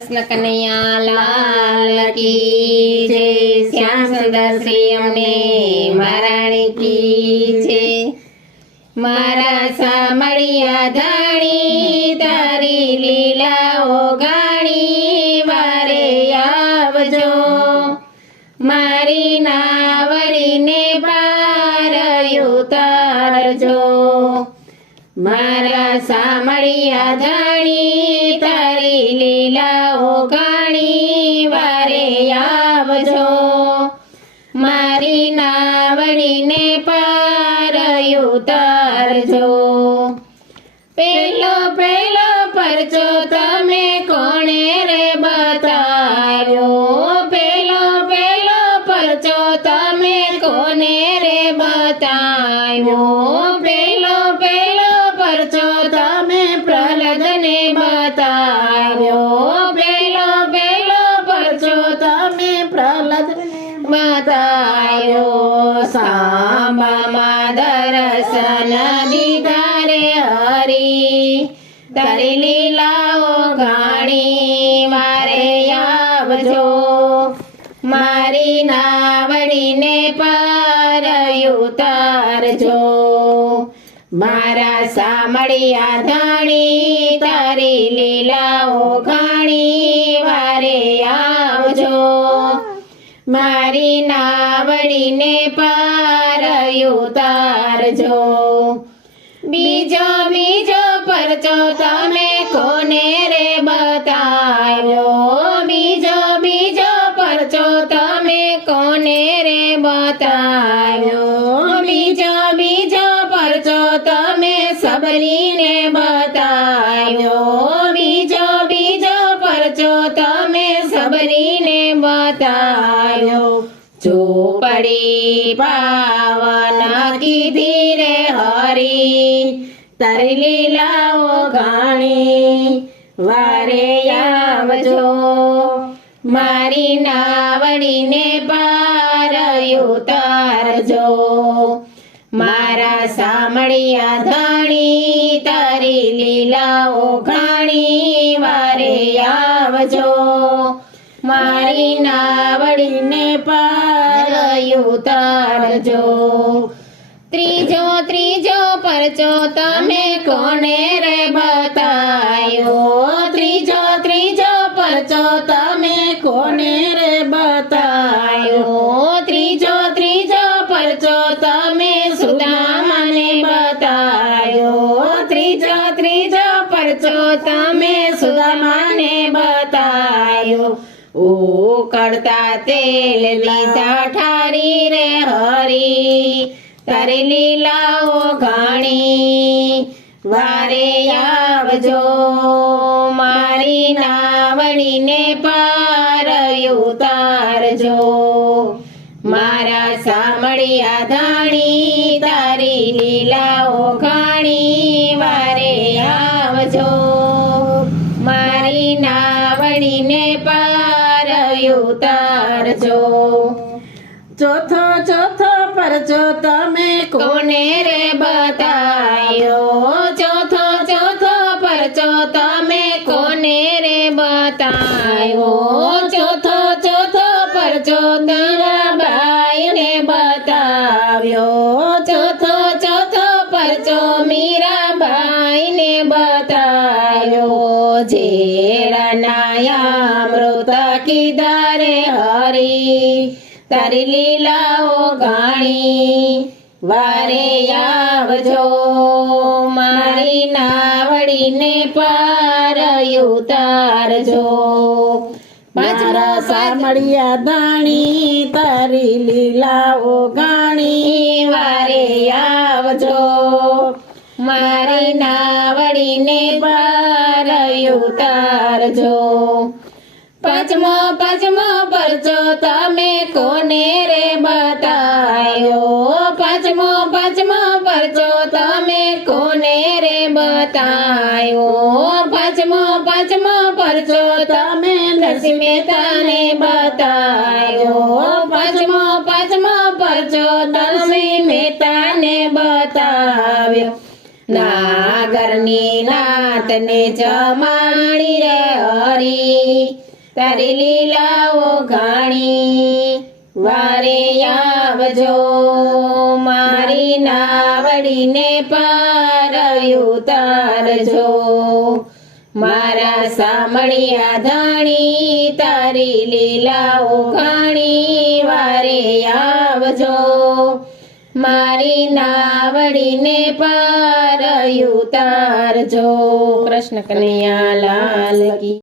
કૃષ્ણ કનૈયા લાલ કી જય, શ્યામ સુંદર શ્રી અમને મહારાણી કી જય। મારા સામળિયા ધાણી તારી લીલાઓ ગાણી વારે આવજો, મારી નાવડીને પાર ઉતારજો। મારા સામળિયા ધાણી તારી લીલાઓ ગાણી વારે આવજો, મારી નાવડીને પાર ઉતારજો। પેલો પેલો પરચો તમે કોણે રે બતાવ્યો, પેલો પેલો પરચો તમે કોને રે બતાવ્યો, પેલો પેલો પરચો તમે પ્રહલાદને બતાવ્યો, પેલો પેલો પરચો તમે પ્રહલાદને બતાવ્યો। સાંબામાં દર્શન દીધા રે હરી, તારી લીલાઓ ગાણી મારે આવજો, મારી નાવડીને પાર ઉતારજો। મારા સામળિયા ધાણી તારી લીલાઓ ગાણી વારે આવજો, મારી નાવડીને પાર ઉતારજો। બીજો બીજો પરચો તમે કોને રે બતાવ્યો, બીજો બીજો પરચો તમે કોને રે બતાવ્યો, બીજો બીજો પરચો તમે સબરીને બતાવ્યો, બીજો બીજો પરચો તમે સબરીને બતાવ્યો। ચોપડી પાવન કીધી રે હરી, તારી લીલાઓ ગાણી વારે આવજો, મારી નાવડીને પાર ઉતારજો। મારા સામળિયા ધાણી તારી લીલાઓ ગાણી વારે આવજો, મારી નાવડીને પાર ઉતારજો। ત્રીજો ત્રીજો પરચો તમે કોને રે બતાવ્યો, ત્રીજો ત્રીજો પરચો તમે કોને રે બતાવ્યો, ત્રીજો ત્રીજો પરચો તમે સુદામાને બતાવ્યો, ત્રીજો ત્રીજો પરચો તમે સુદામાને બતાવ્યો। ઓ કરતા તેલ લીધા ઠારી રે હરી, તારી લીલાઓ ગાણી વારે આવજો, મારી નાવડીને પાર ઉતારજો। મારા સામળિયા ધાણી તારી લીલાઓ ગાણી વારે આવજો, મારી નાવડીને પાર ઉતારજો। ચોથો ચોથો પરચો તમે કોને રે બતાવ્યો, ચોથો ચોથો પરચો તમે કોને રે બતાવ્યો, ચોથો ચોથો પરચો મીરાબાઈને બતાવ્યો, ચોથો ચોથો પરચો મીરાબાઈને બતાવ્યો। ઝેરનાયા અમૃત કીધા રે હરી, તારી લીલાઓ ગાણી વારે આવજો, મારી નાવડીને પાર ઉતારજો। મારા સામળિયા ધાણી તારી લીલાઓ ગાણી વારે આવજો, મારી નાવડીને પાર ઉતારજો। પાંચમો પાંચમો પરચો તમે કોને રે બતાવ્યો, પાંચમો પાંચમો પરચો તમે કોને રે બતાવ્યો, પાંચમો પાંચમો પરચો તમે નરસિંહ મહેતાને બતાવ્યો, પાંચમો પાંચમો પરચો નરસિંહ મહેતાને બતાવ્યો। નાગરની નાતને જમાડી રે હરી તારી લીલાઓ ઘાણી વારે આવજો મારી નાવડીને પાર ઉતારજો મારા સામળિયા ધણી તારી લીલાઓ ઘાણી વારે આવજો મારી નાવડીને પાર ઉતારજો. કૃષ્ણ કનૈયા લાલ કી